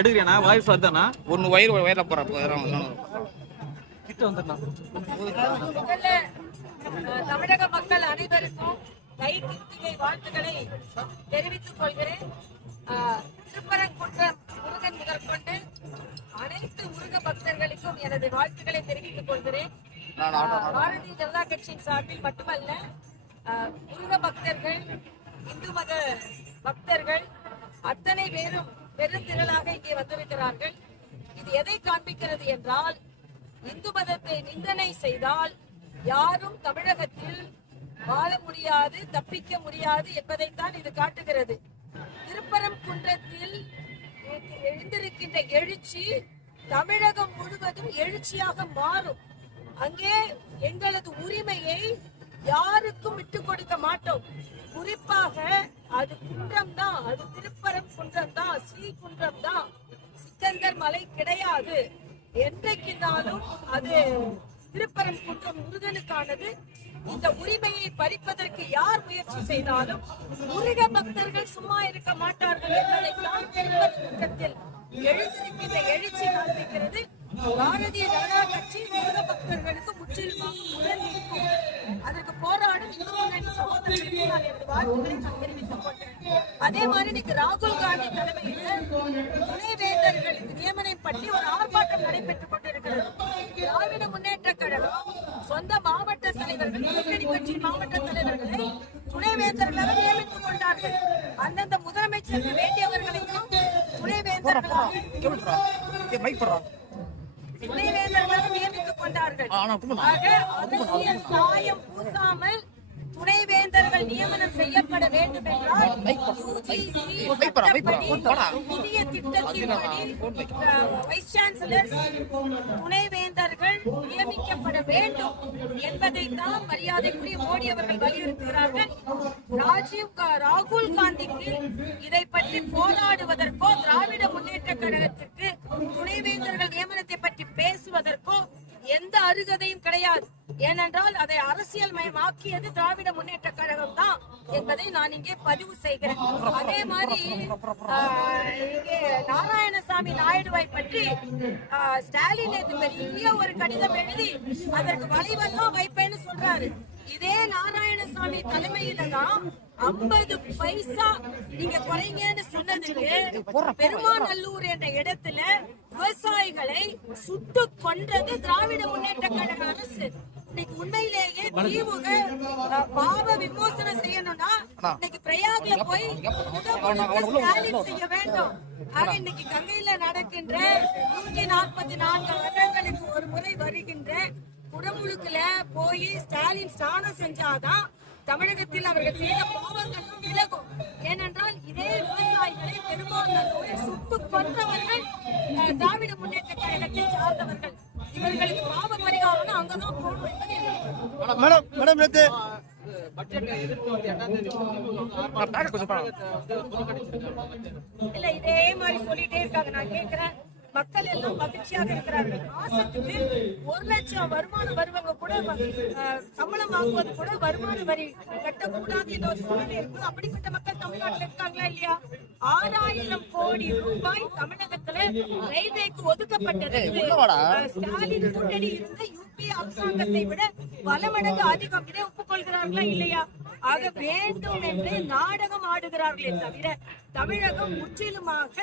எடுக்கிறேண்ணா voice வருதாண்ணா ஒன்று வயிறுல போகிறேன் கிட்ட வந்துடலாம். தமிழக மக்கள் அனைவருக்கும் தை கிருத்திகை வாழ்த்துக்களை தெரிவித்துக் கொள்கிறேன். திருப்பரங்குன்றம் முருகன் முதற்கொண்டு அனைத்து முருக பக்தர்களுக்கும் எனது வாழ்த்துக்களை தெரிவித்துக் கொள்கிறேன். பாரதிய ஜனதா கட்சியின் சார்பில் மட்டுமல்ல, முருக பக்தர்கள், இந்து மத பக்தர்கள் அத்தனை பேரும் பெருந்திரளாக இங்கே வந்திருக்கிறார்கள். இது எதை காண்பிக்கிறது என்றால், இந்து மதத்தை நிந்தனை செய்தால் யாரும் தமிழகத்தில் வாழ முடியாது, தப்பிக்க முடியாது என்பதைத்தான் இது காட்டுகிறது. திருப்பரங்குன்றத்தில் எழுந்திருக்கின்ற எழுச்சி தமிழகம் முழுவதும் எழுச்சியாக மாறும். அங்கே எங்களது உரிமையை யாருக்கும் விட்டுக் கொடுக்க மாட்டோம். குறிப்பாக அது குன்றம் தான், அது திருப்பரங்குன்றம் தான், ஸ்ரீகுன்றம் தான், சிக்கந்தர் மலை கிடையாது. என்றைக்குனாலும் அது திருப்பரங்குன்றம் முருகனுக்கானது. இந்த உரிமையை பறிப்பதற்கு யார் முயற்சி செய்தாலும் முருக பக்தர்கள் சும்மா இருக்க மாட்டார்கள் என்பதைத்தான் திருப்பரங்குன்றத்தில் எழுந்திருக்கின்ற எழுச்சி காண்பிக்கிறது. பாரதிய ஜனதா கட்சி முருக பக்தர்களுக்கு முற்றிலுமாக உடன் இருக்கும். அதற்கு போராடும் இந்து முன்னணி சகோதரர்களுக்கு நான் எனது வாழ்த்துக்களை நான் தெரிவித்துக் கொண்டேன். அதே மாதிரி இன்னைக்கு ராகுல் காந்தி தலைமையில் துணைவேந்தர்களுக்கு நியமனம் பற்றி ஒரு ஆர்ப்பாட்டம் நடைபெற்றுக் கொண்டிருக்கிறது. திராவிட முன்னேற்ற கழகம் சொந்த மாவட்ட தலைவர்கள், கூட்டணி கட்சியின் மாவட்ட தலைவர்களை துணைவேந்தர்களாக நியமித்துக் கொண்டார்கள். அந்தந்த முதலமைச்சருக்கு வேண்டியவர்களையும் துணைவேந்தர்களாக நியமித்துக் கொண்டார்கள். ஆக அரசியல் சாயம் பூசாமல் துணைவேந்தர்கள் நியமனம் செய்யப்பட வேண்டும் என்றால் புதிய திட்டத்தின்படி வைஸ் சான்சலர் துணைவேந்தர்கள் நியமிக்கப்பட வேண்டும் என்பதை தான் மரியாதைக்குரிய மோடி அவர்கள் வலியுறுத்துகிறார்கள். ராகுல் காந்திக்கு இதை பற்றி போராடுவதற்கோ, திராவிட முன்னேற்ற கழகத்திற்கு துணைவேந்தர்கள் நியமனத்தை பற்றி பேசுவதற்கோ எந்த அருகதையும் கிடையாது. ஏனென்றால் அதை அரசியல் மயமாக்கியது திராவிட முன்னேற்ற கழகம் தான் என்பதை நான் இங்கே பதிவு செய்கிறேன். அதே மாதிரி இங்கே நாராயணசாமி நாயுடுவை பற்றி ஸ்டாலின் பெரிய ஒரு கடிதம் எழுதி அதற்கு வலைவெல்லாம் வைப்பேன்னு சொல்றாரு. இதே நாராயணசாமி தலைமையில தான் 50 பைசா நீங்க குறைங்கன்னு சொன்னதுக்கு பெருமாநல்லூர் என்ற இடத்துல விவசாயிகளை சுட்டு கொன்றது திராவிட முன்னேற்ற கழக அரசு. இன்னைக்கு உண்மையிலேயே திமுக பாவ விமோசனம் செய்யணும்னா இன்னைக்கு பிரயாக்ல போய் ஸ்டாலின் செய்ய வேண்டும். ஆக இன்னைக்கு கங்கையில நடக்கின்ற 144 வருடங்களுக்கு ஒரு முறை வருகின்ற குடமுழுக்குல போய் ஸ்டாலின் ஸ்நானம் செஞ்சாதான் தமிழகத்தில் அவர்கள் செய்த பாவங்களும் விலகும். ஏனென்றால் இதே விவசாயிகளை பெரும்பாலும் சுட்டு கொன்றவர்கள் திராவிட முன்னேற்ற கழகத்தை சார்ந்தவர்கள். இவர்களுக்கு பாவ பரிகாரம் அங்கதான் போகணும் என்பது இல்ல. இதே மாதிரி சொல்லிட்டே இருக்காங்க. நான் கேட்கிறேன், மக்கள் எல்லாம் மகிழ்ச்சியாக இருக்கிறார்கள். மாசத்துக்கு 1 லட்சம் வருமானம் வருவங்க கூட சம்பளம் வாங்குவது கூட வருமான வரி கட்டக்கூடாது என்ற ஒரு சூழ்நிலை இருக்கு. அப்படிப்பட்ட மக்கள் தமிழ்நாட்டில் இருக்காங்களா இல்லையா? 6000 கோடி ரூபாய் தமிழகத்துல ரயில்வேக்கு ஒதுக்கப்பட்டது. ஸ்டாலின் கூட்டணி இருந்த யூபி அரசாங்கத்தை விட பல மடங்கு அதிகம். இதை ஒப்புக்கொள்கிறார்களா இல்லையா? ஆக வேண்டும் என்று நாடகம் ஆடுகிறார்களே தவிர தமிழகம் முற்றிலுமாக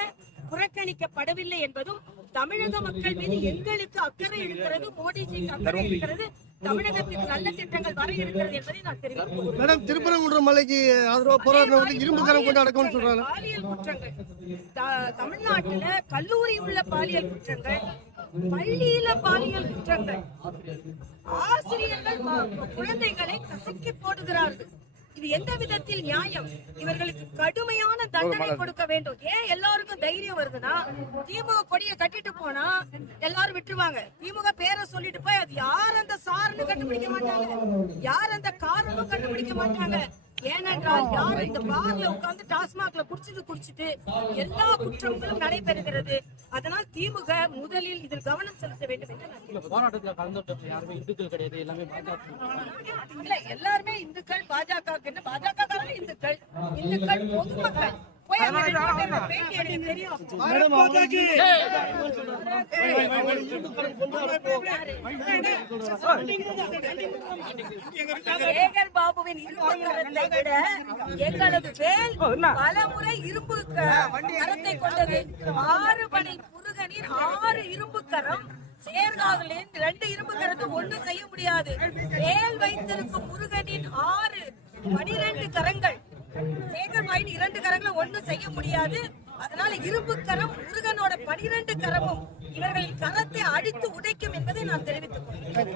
புறக்கணிக்கப்படவில்லை என்பதும், தமிழக மக்கள் மீது எங்களுக்கு அக்கறை இருக்கிறது, மோடிஜிக்கு அக்கறை இருக்கிறது, தமிழகத்துக்கு நல்ல திட்டங்கள் வர இருக்கிறது என்பதை நான் தெரிவிக்கிறேன். மேடம், திருப்பரங்குன்றம் மலைக்கு ஆதரவா போராட்டம் இரும்பு கரம் கொண்டு அடக்கம்னு சொல்றாங்க. பாலியல் குற்றங்கள் தமிழ்நாட்டுல கல்லூரி உள்ள பாலியல் குற்றங்கள், பள்ளியில பாலியல் குற்றங்கள், ஆசிரியர்கள் குழந்தைகளை கசக்கி போடுகிறார்கள். இது எந்த விதத்தில் நியாயம்? இவர்களுக்கு கடுமையான தண்டனை கொடுக்க வேண்டும். ஏன் எல்லாருக்கும் தைரியம் வருதுன்னா, திமுக கொடியை கட்டிட்டு போனா எல்லாரும் விட்டுருவாங்க. திமுக பேரை சொல்லிட்டு போய் அது யார் அந்த சாருன்னு கண்டுபிடிக்க மாட்டாங்க, யார் அந்த காரணமும் கண்டுபிடிக்க மாட்டாங்க. ஏனென்றால் யார் இந்த பார்ல உட்கார்ந்து டாஸ்மாக்ல குடிச்சிட்டு எல்லா குற்றங்களும் நடைபெறுகிறது. அதனால் திமுக முதலில் இதில் கவனம் செலுத்த வேண்டும் என்று எல்லாருமே இந்துக்கள், பாஜக இந்துக்கள், இந்துக்கள் பொதுமக்கள் போய் அங்க reporter பேட்டி எடுக்க தெரியும். சேகர் பாபுவின் இரும்பு கரத்தை விட எங்களது வேல் பலமுறை இரும்பு கரத்தை கொண்டது. 6 படை முருகனின் 6 இரும்பு கரம் சேர்காலின் 2 இரும்பு கரத்தை ஒண்ணு செய்ய முடியாது. வேல் வைத்திருக்கும் முருகனின் 12 கரங்கள் சேகர் பாயின் 2 கரங்களை ஒண்ணு செய்ய முடியாது. அதனால இரும்பு கரம் முருகனோட 12 கரமும் இவர்களின் கரத்தை அடித்து உடைக்கும் என்பதை நான் தெரிவித்துக் கொள்கிறேன்.